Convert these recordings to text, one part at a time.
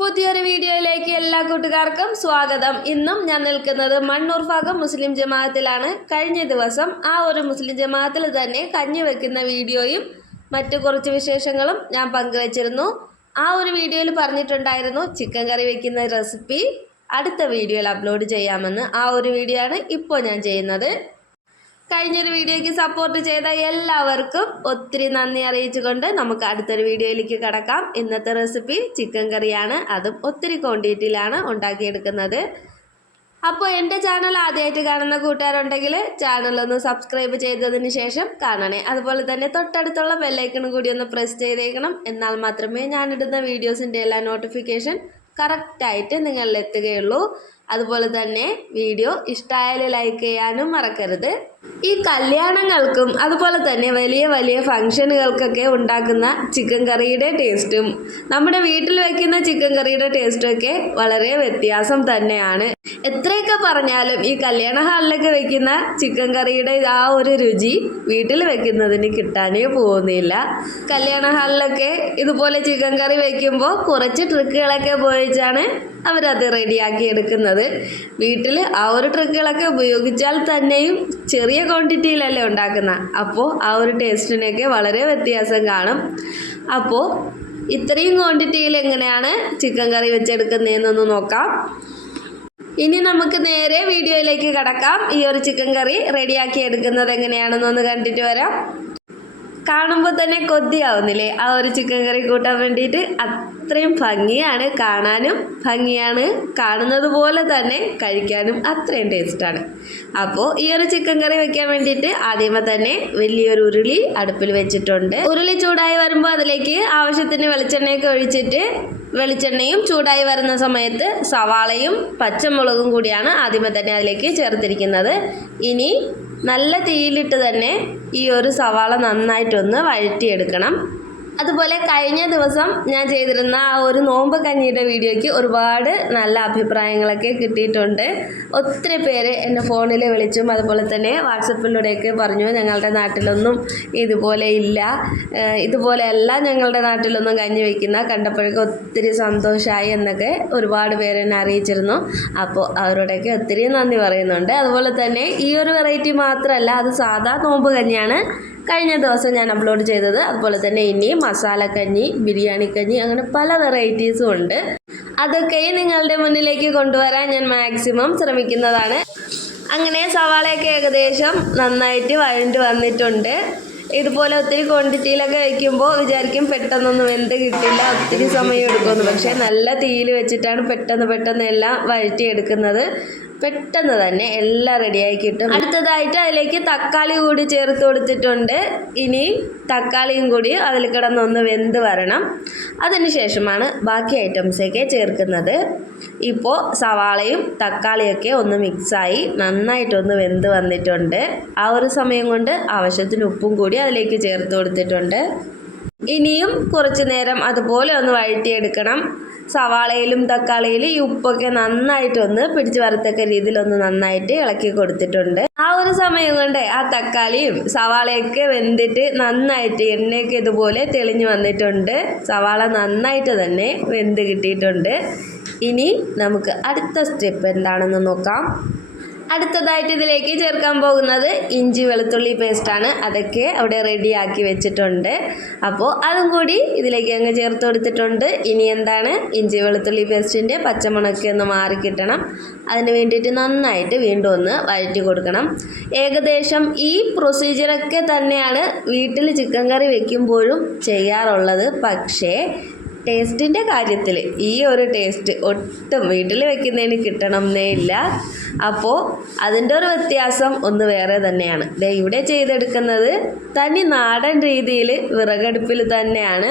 പുതിയൊരു വീഡിയോയിലേക്ക് എല്ലാ കൂട്ടുകാർക്കും സ്വാഗതം. ഇന്നും ഞാൻ നിൽക്കുന്നത് മണ്ണൂർ ഭാഗം മുസ്ലിം ജമാഅത്തിലാണ്. കഴിഞ്ഞ ദിവസം ആ ഒരു മുസ്ലിം ജമാഅത്തിൽ തന്നെ കഞ്ഞി വെക്കുന്ന വീഡിയോയും മറ്റു കുറച്ച് വിശേഷങ്ങളും ഞാൻ പങ്കുവച്ചിരുന്നു. ആ ഒരു വീഡിയോയിൽ പറഞ്ഞിട്ടുണ്ടായിരുന്നു ചിക്കൻ കറി വെക്കുന്ന റെസിപ്പി അടുത്ത വീഡിയോയിൽ അപ്ലോഡ് ചെയ്യാമെന്ന്. ആ ഒരു വീഡിയോ ആണ് ഇപ്പോൾ ഞാൻ ചെയ്യുന്നത്. കഴിഞ്ഞൊരു വീഡിയോയ്ക്ക് സപ്പോർട്ട് ചെയ്ത എല്ലാവർക്കും ഒത്തിരി നന്ദി അറിയിച്ചുകൊണ്ട് നമുക്ക് അടുത്തൊരു വീഡിയോയിലേക്ക് കടക്കാം. ഇന്നത്തെ റെസിപ്പി ചിക്കൻ കറിയാണ്. അതും ഒത്തിരി ക്വാണ്ടിറ്റിയിലാണ് ഉണ്ടാക്കിയെടുക്കുന്നത്. അപ്പോൾ എൻ്റെ ചാനൽ ആദ്യമായിട്ട് കാണുന്ന കൂട്ടുകാരുണ്ടെങ്കിൽ ചാനലൊന്ന് സബ്സ്ക്രൈബ് ചെയ്തതിന് ശേഷം കാണണേ. അതുപോലെ തന്നെ തൊട്ടടുത്തുള്ള ബെല്ലൈക്കണും കൂടി ഒന്ന് പ്രസ് ചെയ്തേക്കണം. എന്നാൽ മാത്രമേ ഞാനിടുന്ന വീഡിയോസിൻ്റെ എല്ലാ നോട്ടിഫിക്കേഷൻ കറക്റ്റായിട്ട് നിങ്ങളിലെത്തുകയുള്ളൂ. അതുപോലെ തന്നെ വീഡിയോ ഇഷ്ടമായാൽ ലൈക്ക് ചെയ്യാനും മറക്കരുത്. ഈ കല്യാണങ്ങൾക്കും അതുപോലെ തന്നെ വലിയ വലിയ ഫംഗ്ഷനുകൾക്കൊക്കെ ഉണ്ടാക്കുന്ന ചിക്കൻ കറിയുടെ ടേസ്റ്റും നമ്മുടെ വീട്ടിൽ വയ്ക്കുന്ന ചിക്കൻ കറിയുടെ ടേസ്റ്റും ഒക്കെ വളരെ വ്യത്യാസം തന്നെയാണ്. എത്രയൊക്കെ പറഞ്ഞാലും ഈ കല്യാണ ഹാളിലൊക്കെ വെക്കുന്ന ചിക്കൻ കറിയുടെ ആ ഒരു രുചി വീട്ടിൽ വെക്കുന്നതിന് കിട്ടാനേ പോകുന്നില്ല. കല്യാണ ഹാളിലൊക്കെ ഇതുപോലെ ചിക്കൻ കറി വയ്ക്കുമ്പോൾ കുറച്ച് ട്രിക്കുകളൊക്കെ ഉപയോഗിച്ചാണ് അവരത് റെഡിയാക്കി എടുക്കുന്നത്. വീട്ടിൽ ആ ഒരു ട്രിക്കുകളൊക്കെ ഉപയോഗിച്ചാൽ തന്നെയും ചെറിയ ക്വാണ്ടിറ്റിയിലല്ലേ ഉണ്ടാക്കുന്നത്. അപ്പോൾ ആ ഒരു ടേസ്റ്റിനൊക്കെ വളരെ വ്യത്യാസം കാണും. അപ്പോൾ ഇത്രയും ക്വാണ്ടിറ്റിയിൽ എങ്ങനെയാണ് ചിക്കൻ കറി വെച്ചെടുക്കുന്നതെന്നൊന്ന് നോക്കാം. ഇനി നമുക്ക് നേരെ വീഡിയോയിലേക്ക് കടക്കാം. ഈ ഒരു ചിക്കൻ കറി റെഡിയാക്കി എടുക്കുന്നത് എങ്ങനെയാണെന്നൊന്ന് കണ്ടിട്ട് വരാം. കാണുമ്പോൾ തന്നെ കൊതിയാവുന്നില്ലേ ആ ഒരു ചിക്കൻ കറി കൂട്ടാൻ വേണ്ടിയിട്ട്? അത്രയും ഭംഗിയാണ്, കാണാനും ഭംഗിയാണ്, കാണുന്നത് പോലെ തന്നെ കഴിക്കാനും അത്രയും ടേസ്റ്റാണ്. അപ്പോൾ ഈ ഒരു ചിക്കൻ കറി വെക്കാൻ വേണ്ടിയിട്ട് ആദ്യമേ തന്നെ വലിയൊരു ഉരുളി അടുപ്പിൽ വെച്ചിട്ടുണ്ട്. ഉരുളി ചൂടായി വരുമ്പോൾ അതിലേക്ക് ആവശ്യത്തിന് വെളിച്ചെണ്ണയൊക്കെ ഒഴിച്ചിട്ട് വെളിച്ചെണ്ണയും ചൂടായി വരുന്ന സമയത്ത് സവാളയും പച്ചമുളകും കൂടിയാണ് ആദ്യമേ തന്നെ അതിലേക്ക് ചേർത്തിരിക്കുന്നത്. ഇനി നല്ല തീയിലിട്ട് തന്നെ ഈ ഒരു സവാള നന്നായിട്ടൊന്ന് വഴറ്റിയെടുക്കണം. അതുപോലെ കഴിഞ്ഞ ദിവസം ഞാൻ ചെയ്തിരുന്ന ആ ഒരു നോമ്പ് കഞ്ഞിയുടെ വീഡിയോയ്ക്ക് ഒരുപാട് നല്ല അഭിപ്രായങ്ങളൊക്കെ കിട്ടിയിട്ടുണ്ട്. ഒത്തിരി പേര് എൻ്റെ ഫോണിൽ വിളിച്ചും അതുപോലെ തന്നെ വാട്സപ്പിലൂടെയൊക്കെ പറഞ്ഞു ഞങ്ങളുടെ നാട്ടിലൊന്നും ഇതുപോലെ ഇല്ല, ഇതുപോലെയല്ല ഞങ്ങളുടെ നാട്ടിലൊന്നും കഞ്ഞി വയ്ക്കുന്ന, കണ്ടപ്പോഴേക്കും ഒത്തിരി സന്തോഷമായി എന്നൊക്കെ ഒരുപാട് പേര് എന്നെ അറിയിച്ചിരുന്നു. അപ്പോൾ അവരോടൊക്കെ ഒത്തിരി നന്ദി പറയുന്നുണ്ട്. അതുപോലെ തന്നെ ഈ ഒരു വെറൈറ്റി മാത്രമല്ല, അത് സാധാ നോമ്പ് കഞ്ഞിയാണ് കഴിഞ്ഞ ദിവസം ഞാൻ അപ്ലോഡ് ചെയ്തത്. അതുപോലെ തന്നെ ഇനി മസാലക്കഞ്ഞി, ബിരിയാണി കഞ്ഞി, അങ്ങനെ പല വെറൈറ്റീസും ഉണ്ട്. അതൊക്കെ നിങ്ങളുടെ മുന്നിലേക്ക് കൊണ്ടുവരാൻ ഞാൻ മാക്സിമം ശ്രമിക്കുന്നതാണ്. അങ്ങനെ സവാളയൊക്കെ ഏകദേശം നന്നായിട്ട് വഴണ്ട് വന്നിട്ടുണ്ട്. ഇതുപോലെ ഒത്തിരി ക്വാണ്ടിറ്റിയിലൊക്കെ വയ്ക്കുമ്പോൾ വിചാരിക്കും പെട്ടെന്നൊന്നും വെന്ത് കിട്ടില്ല, ഒത്തിരി സമയം എടുക്കുമെന്ന്. പക്ഷേ നല്ല തീയിൽ വെച്ചിട്ടാണ് പെട്ടെന്ന് എല്ലാം വഴറ്റിയെടുക്കുന്നത്. പെട്ടെന്ന് തന്നെ എല്ലാം റെഡിയായി കിട്ടും. അടുത്തതായിട്ട് അതിലേക്ക് തക്കാളി കൂടി ചേർത്ത് കൊടുത്തിട്ടുണ്ട്. ഇനി തക്കാളിയും കൂടി അതിൽ കിടന്നൊന്ന് വെന്ത് വരണം. അതിനുശേഷമാണ് ബാക്കി ഐറ്റംസൊക്കെ ചേർക്കുന്നത്. ഇപ്പോൾ സവാളയും തക്കാളിയൊക്കെ ഒന്ന് മിക്സായി നന്നായിട്ടൊന്ന് വെന്ത് വന്നിട്ടുണ്ട്. ആ ഒരു സമയം കൊണ്ട് ആവശ്യത്തിന് ഉപ്പും കൂടി അതിലേക്ക് ചേർത്ത് കൊടുത്തിട്ടുണ്ട്. ഇനിയും കുറച്ച് നേരം അതുപോലെ ഒന്ന് വഴറ്റിയെടുക്കണം. സവാളയിലും തക്കാളിയിലും ഈ ഉപ്പൊക്കെ നന്നായിട്ടൊന്ന് പിടിച്ച് വരത്തക്ക രീതിയിലൊന്ന് നന്നായിട്ട് ഇളക്കി കൊടുത്തിട്ടുണ്ട്. ആ ഒരു സമയം കൊണ്ട് ആ തക്കാളിയും സവാളയൊക്കെ വെന്തിട്ട് നന്നായിട്ട് എണ്ണയൊക്കെ ഇതുപോലെ തെളിഞ്ഞു വന്നിട്ടുണ്ട്. സവാള നന്നായിട്ട് തന്നെ വെന്ത് കിട്ടിയിട്ടുണ്ട്. ഇനി നമുക്ക് അടുത്ത സ്റ്റെപ്പ് എന്താണെന്ന് നോക്കാം. അടുത്തതായിട്ട് ഇതിലേക്ക് ചേർക്കാൻ പോകുന്നത് ഇഞ്ചി വെളുത്തുള്ളി പേസ്റ്റാണ്. അതൊക്കെ അവിടെ റെഡിയാക്കി വെച്ചിട്ടുണ്ട്. അപ്പോൾ അതും കൂടി ഇതിലേക്ക് അങ്ങ് ചേർത്ത് കൊടുത്തിട്ടുണ്ട്. ഇനി എന്താണ്, ഇഞ്ചി വെളുത്തുള്ളി പേസ്റ്റിൻ്റെ പച്ചമണമൊക്കെ ഒന്ന് മാറിക്കിട്ടണം. അതിന് വേണ്ടിയിട്ട് നന്നായിട്ട് വീണ്ടും ഒന്ന് വഴറ്റി കൊടുക്കണം. ഏകദേശം ഈ പ്രൊസീജിയറൊക്കെ തന്നെയാണ് വീട്ടിൽ ചിക്കൻ കറി വെക്കുമ്പോഴും ചെയ്യാറുള്ളത്. പക്ഷേ ടേസ്റ്റിൻ്റെ കാര്യത്തിൽ ഈ ഒരു ടേസ്റ്റ് ഒട്ടും വീട്ടിൽ വെക്കുന്നതിന് കിട്ടണമെന്നേ ഇല്ല. അപ്പോൾ അതിൻ്റെ ഒരു വ്യത്യാസം ഒന്ന് വേറെ തന്നെയാണ്. ഇവിടെ ചെയ്തെടുക്കുന്നത് തനി നാടൻ രീതിയിൽ വിറകടുപ്പിൽ തന്നെയാണ്.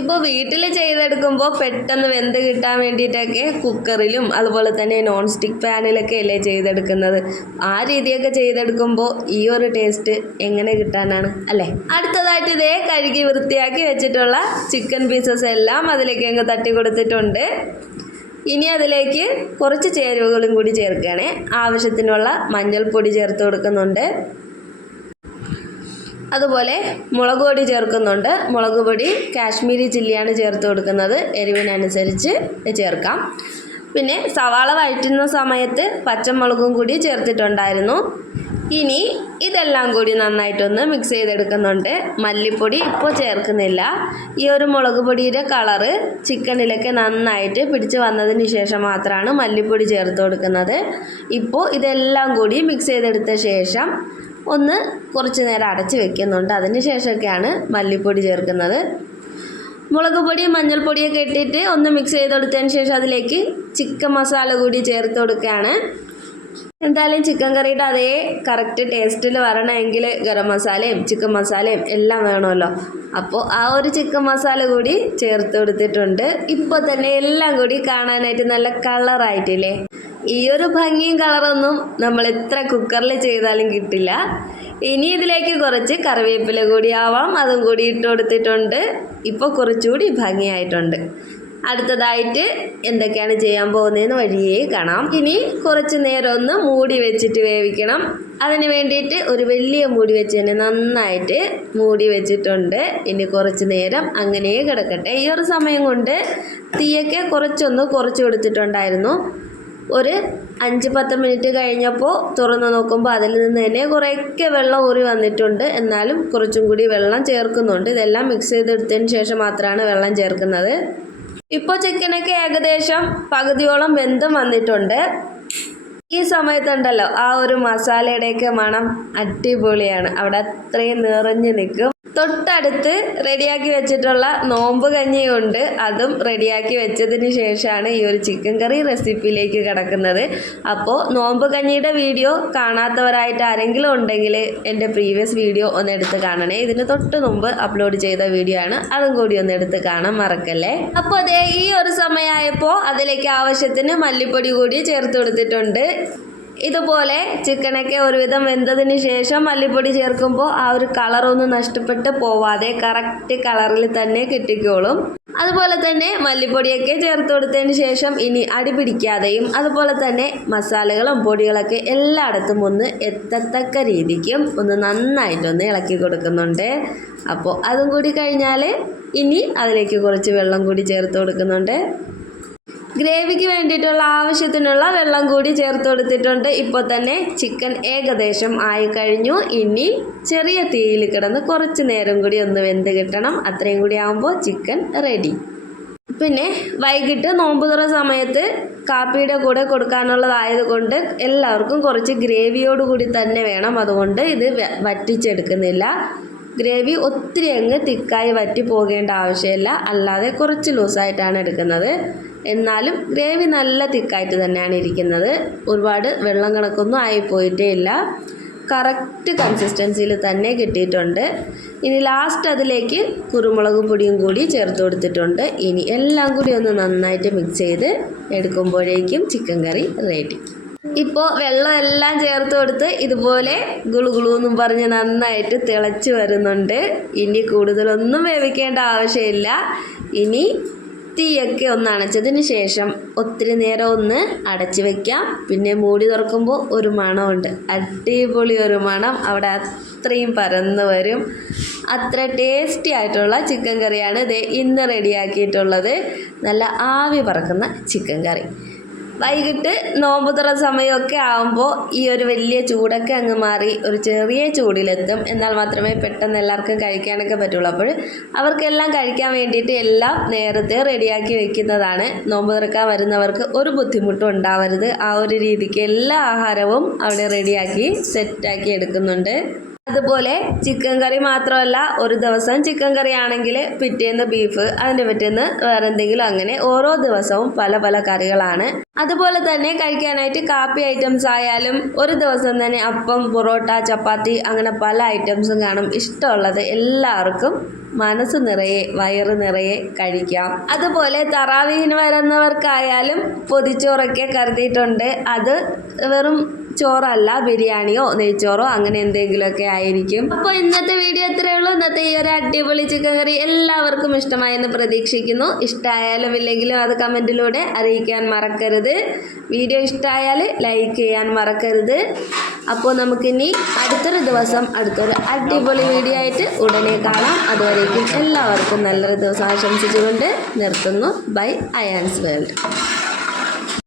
ഇപ്പോൾ വീട്ടിൽ ചെയ്തെടുക്കുമ്പോൾ പെട്ടെന്ന് വെന്ത് കിട്ടാൻ വേണ്ടിയിട്ടൊക്കെ കുക്കറിലും അതുപോലെ തന്നെ നോൺ സ്റ്റിക്ക് പാനിലൊക്കെ അല്ലേ ചെയ്തെടുക്കുന്നത്. ആ രീതിയൊക്കെ ചെയ്തെടുക്കുമ്പോൾ ഈ ഒരു ടേസ്റ്റ് എങ്ങനെ കിട്ടാനാണ് അല്ലേ? അടുത്തതായിട്ട് ഇതേ കഴുകി വൃത്തിയാക്കി വെച്ചിട്ടുള്ള ചിക്കൻ പീസസ് എല്ലാം അതിലേക്ക് അങ്ങ് തട്ടി കൊടുത്തിട്ടുണ്ട്. ഇനി അതിലേക്ക് കുറച്ച് ചേരുവകളും കൂടി ചേർക്കുകയാണ്. ആവശ്യത്തിനുള്ള മഞ്ഞൾപ്പൊടി ചേർത്ത് കൊടുക്കുന്നുണ്ട്. അതുപോലെ മുളക് പൊടി ചേർക്കുന്നുണ്ട്. മുളക് പൊടി കാശ്മീരി ചില്ലിയാണ് ചേർത്ത് കൊടുക്കുന്നത്. എരിവിനനുസരിച്ച് ചേർക്കാം. പിന്നെ സവാള വഴറ്റുന്ന സമയത്ത് പച്ചമുളകും കൂടി ചേർത്തിട്ടുണ്ടായിരുന്നു. ഇനി ഇതെല്ലാം കൂടി നന്നായിട്ടൊന്ന് മിക്സ് ചെയ്തെടുക്കുന്നുണ്ട്. മല്ലിപ്പൊടി ഇപ്പോൾ ചേർക്കുന്നില്ല. ഈ ഒരു മുളക് പൊടിയുടെ കളറ് ചിക്കനിലൊക്കെ നന്നായിട്ട് പിടിച്ച് വന്നതിന് ശേഷം മാത്രമാണ് മല്ലിപ്പൊടി ചേർത്ത് കൊടുക്കുന്നത്. ഇപ്പോൾ ഇതെല്ലാം കൂടി മിക്സ് ചെയ്തെടുത്ത ശേഷം ഒന്ന് കുറച്ച് നേരം അടച്ച് വെക്കുന്നുണ്ട്. അതിന് ശേഷമൊക്കെയാണ് മല്ലിപ്പൊടി ചേർക്കുന്നത്. മുളക് പൊടി മഞ്ഞൾപ്പൊടിയൊക്കെ ഇട്ടിട്ട് ഒന്ന് മിക്സ് ചെയ്തെടുത്തതിന് ശേഷം അതിലേക്ക് ചിക്കൻ മസാല കൂടി ചേർത്ത് കൊടുക്കുകയാണ്. എന്തായാലും ചിക്കൻ കറിയുടെ അതേ കറക്റ്റ് ടേസ്റ്റിൽ വരണമെങ്കിൽ ഗരം മസാലയും ചിക്കൻ മസാലയും എല്ലാം വേണമല്ലോ. അപ്പോൾ ആ ഒരു ചിക്കൻ മസാല കൂടി ചേർത്ത് കൊടുത്തിട്ടുണ്ട്. ഇപ്പോൾ തന്നെ എല്ലാം കൂടി കാണാനായിട്ട് നല്ല കളറായിട്ടില്ലേ? ഈ ഒരു ഭംഗിയും കളറൊന്നും നമ്മൾ എത്ര കുക്കറിൽ ചെയ്താലും കിട്ടില്ല. ഇനി ഇതിലേക്ക് കുറച്ച് കറിവേപ്പില കൂടി ആവാം, അതും കൂടി ഇട്ട് കൊടുത്തിട്ടുണ്ട്. ഇപ്പോൾ കുറച്ചുകൂടി ഭംഗിയായിട്ടുണ്ട്. അടുത്തതായിട്ട് എന്തൊക്കെയാണ് ചെയ്യാൻ പോകുന്നതെന്ന് വഴിയേ കാണാം. ഇനി കുറച്ച് നേരം ഒന്ന് മൂടി വെച്ചിട്ട് വേവിക്കണം. അതിന് വേണ്ടിയിട്ട് ഒരു വലിയ മൂടി വെച്ച് തന്നെ നന്നായിട്ട് മൂടി വെച്ചിട്ടുണ്ട്. ഇനി കുറച്ച് നേരം അങ്ങനെ കിടക്കട്ടെ. ഈ ഒരു സമയം കൊണ്ട് തീയൊക്കെ കുറച്ചൊന്ന് കുറച്ച് കൊടുത്തിട്ടുണ്ടായിരുന്നു. ഒരു 5-10 മിനിറ്റ് കഴിഞ്ഞപ്പോൾ തുറന്ന് നോക്കുമ്പോൾ അതിൽ നിന്ന് തന്നെ കുറേയൊക്കെ വെള്ളം ഊറി വന്നിട്ടുണ്ട്. എന്നാലും കുറച്ചും കൂടി വെള്ളം ചേർക്കുന്നുണ്ട്. ഇതെല്ലാം മിക്സ് ചെയ്തെടുത്തതിന് ശേഷം മാത്രമാണ് വെള്ളം ചേർക്കുന്നത്. ഇപ്പോൾ ചിക്കനൊക്കെ ഏകദേശം പകുതിയോളം വെന്തും വന്നിട്ടുണ്ട്. ഈ സമയത്തുണ്ടല്ലോ ആ ഒരു മസാലയുടെയൊക്കെ മണം അടിപൊളിയാണ്. അവിടെ അത്രയും നിറഞ്ഞു നിൽക്കും. തൊട്ടടുത്ത് റെഡിയാക്കി വെച്ചിട്ടുള്ള നോമ്പ് കഞ്ഞിയുണ്ട്. അതും റെഡിയാക്കി വെച്ചതിന് ശേഷമാണ് ഈ ഒരു ചിക്കൻ കറി റെസിപ്പിയിലേക്ക് കിടക്കുന്നത്. അപ്പോൾ നോമ്പ് കഞ്ഞിയുടെ വീഡിയോ കാണാത്തവരായിട്ട് ആരെങ്കിലും ഉണ്ടെങ്കിൽ എൻ്റെ പ്രീവിയസ് വീഡിയോ ഒന്ന് എടുത്ത് കാണണേ. ഇതിന് തൊട്ട് മുമ്പ് അപ്ലോഡ് ചെയ്ത വീഡിയോ ആണ്. അതും കൂടി ഒന്ന് എടുത്ത് കാണാൻ മറക്കല്ലേ. അപ്പോൾ അതേ ഈ ഒരു സമയമായപ്പോൾ അതിലേക്ക് ആവശ്യത്തിന് മല്ലിപ്പൊടി കൂടി ചേർത്ത് കൊടുത്തിട്ടുണ്ട്. ഇതുപോലെ ചിക്കനൊക്കെ ഒരുവിധം വെന്തതിന് ശേഷം മല്ലിപ്പൊടി ചേർക്കുമ്പോൾ ആ ഒരു കളറൊന്നും നഷ്ടപ്പെട്ട് പോവാതെ കറക്റ്റ് കളറിൽ തന്നെ കിട്ടിക്കോളും. അതുപോലെ തന്നെ മല്ലിപ്പൊടിയൊക്കെ ചേർത്ത് കൊടുത്തതിന് ശേഷം ഇനി അടി പിടിക്കാതെയും അതുപോലെ തന്നെ മസാലകളും പൊടികളൊക്കെ എല്ലായിടത്തും ഒന്ന് എത്തത്തക്ക രീതിക്കും ഒന്ന് നന്നായിട്ടൊന്ന് ഇളക്കി കൊടുക്കുന്നുണ്ട്. അപ്പോൾ അതും കൂടി കഴിഞ്ഞാൽ ഇനി അതിലേക്ക് കുറച്ച് വെള്ളം കൂടി ചേർത്ത് കൊടുക്കുന്നുണ്ട്. ഗ്രേവിക്ക് വേണ്ടിയിട്ടുള്ള ആവശ്യത്തിനുള്ള വെള്ളം കൂടി ചേർത്ത് കൊടുത്തിട്ടുണ്ട്. ഇപ്പോൾ തന്നെ ചിക്കൻ ഏകദേശം ആയി കഴിഞ്ഞു. ഇനി ചെറിയ തീയിൽ കിടന്ന് കുറച്ച് നേരം കൂടി ഒന്ന് വെന്ത് കിട്ടണം. അത്രയും കൂടി ആകുമ്പോൾ ചിക്കൻ റെഡി. പിന്നെ വൈകിട്ട് നോമ്പ് തുറ സമയത്ത് കാപ്പിയുടെ കൂടെ കൊടുക്കാനുള്ളതായതുകൊണ്ട് എല്ലാവർക്കും കുറച്ച് ഗ്രേവിയോട് കൂടി തന്നെ വേണം. അതുകൊണ്ട് ഇത് വറ്റിച്ചെടുക്കുന്നില്ല. ഗ്രേവി ഒത്തിരി അങ്ങ് തിക്കായി വറ്റി പോകേണ്ട ആവശ്യമില്ല. അല്ലാതെ കുറച്ച് ലൂസായിട്ടാണ് എടുക്കുന്നത്. എന്നാലും ഗ്രേവി നല്ല തിക്കായിട്ട് തന്നെയാണ് ഇരിക്കുന്നത്. ഒരുപാട് വെള്ളം കണക്കൊന്നും ആയിപ്പോയിട്ടേ ഇല്ല. കറക്റ്റ് കൺസിസ്റ്റൻസിയിൽ തന്നെ കിട്ടിയിട്ടുണ്ട്. ഇനി ലാസ്റ്റ് അതിലേക്ക് കുരുമുളക് പൊടിയും കൂടി ചേർത്ത് കൊടുത്തിട്ടുണ്ട്. ഇനി എല്ലാം കൂടി ഒന്ന് നന്നായിട്ട് മിക്സ് ചെയ്ത് എടുക്കുമ്പോഴേക്കും ചിക്കൻ കറി റെഡി. ഇപ്പോൾ വെള്ളം എല്ലാം ചേർത്ത് കൊടുത്ത് ഇതുപോലെ ഗുളുഗുളു എന്നും പറഞ്ഞ് നന്നായിട്ട് തിളച്ച് വരുന്നുണ്ട്. ഇനി കൂടുതലൊന്നും വേവിക്കേണ്ട ആവശ്യമില്ല. ഇനി തീയൊക്കെ ഒന്ന് അണച്ചതിന് ശേഷം ഒത്തിരി നേരം ഒന്ന് അടച്ച് വയ്ക്കാം. പിന്നെ മൂടി തുറക്കുമ്പോൾ ഒരു മണമുണ്ട്, അടിപൊളി ഒരു മണം അവിടെ അത്രയും പരന്ന് വരും. അത്ര ടേസ്റ്റി ആയിട്ടുള്ള ചിക്കൻ കറിയാണ് ഇത് ഇന്ന് റെഡിയാക്കിയിട്ടുള്ളത്. നല്ല ആവി പറക്കുന്ന ചിക്കൻ കറി. വൈകിട്ട് നോമ്പ് തുറ സമയമൊക്കെ ആകുമ്പോൾ ഈ ഒരു വലിയ ചൂടൊക്കെ അങ്ങ് മാറി ഒരു ചെറിയ ചൂടിലെത്തും. എന്നാൽ മാത്രമേ പെട്ടെന്ന് എല്ലാവർക്കും കഴിക്കാനൊക്കെ പറ്റുള്ളൂ. അപ്പോൾ അവർക്കെല്ലാം കഴിക്കാൻ വേണ്ടിയിട്ട് എല്ലാം നേരത്തെ റെഡിയാക്കി വെക്കുന്നതാണ്. നോമ്പ് തുറക്കാൻ വരുന്നവർക്ക് ഒരു ബുദ്ധിമുട്ടും ഉണ്ടാവരുത്. ആ ഒരു രീതിക്ക് എല്ലാ ആഹാരവും അവിടെ റെഡിയാക്കി സെറ്റാക്കി എടുക്കുന്നുണ്ട്. അതുപോലെ ചിക്കൻ കറി മാത്രമല്ല, ഒരു ദിവസം ചിക്കൻ കറി ആണെങ്കിൽ പിറ്റേന്ന് ബീഫ്, അതിൻ്റെ പിറ്റേന്ന് വേറെ എന്തെങ്കിലും, അങ്ങനെ ഓരോ ദിവസവും പല പല കറികളാണ്. അതുപോലെ തന്നെ കഴിക്കാനായിട്ട് കാപ്പി ഐറ്റംസ് ആയാലും ഒരു ദിവസം തന്നെ അപ്പം, പൊറോട്ട, ചപ്പാത്തി, അങ്ങനെ പല ഐറ്റംസും കാണും. ഇഷ്ടമുള്ളത് എല്ലാവർക്കും മനസ്സ് നിറയെ വയറ് നിറയെ കഴിക്കാം. അതുപോലെ തറാവീഹിന് വരുന്നവർക്കായാലും പൊതിച്ചോറൊക്കെ കരുതിയിട്ടുണ്ട്. അത് വെറും ചോറല്ല, ബിരിയാണിയോ നെയ്ച്ചോറോ അങ്ങനെ എന്തെങ്കിലുമൊക്കെ ആയിരിക്കും. അപ്പോൾ ഇന്നത്തെ വീഡിയോ ഇത്രയേ ഉള്ളൂ. ഇന്നത്തെ ഈ ഒരു അടിപൊളി ചിക്കൻ കറി എല്ലാവർക്കും ഇഷ്ടമായെന്ന് പ്രതീക്ഷിക്കുന്നു. ഇഷ്ടമായാലും ഇല്ലെങ്കിലും അത് കമൻറ്റിലൂടെ അറിയിക്കാൻ മറക്കരുത്. വീഡിയോ ഇഷ്ടമായാൽ ലൈക്ക് ചെയ്യാൻ മറക്കരുത്. അപ്പോൾ നമുക്കിനി അടുത്തൊരു ദിവസം അടുത്തൊരു അടിപൊളി വീഡിയോ ആയിട്ട് ഉടനെ കാണാം. അതുവരേക്കും എല്ലാവർക്കും നല്ലൊരു ദിവസം ആശംസിച്ചുകൊണ്ട് നിർത്തുന്നു. Bye Ayan's world.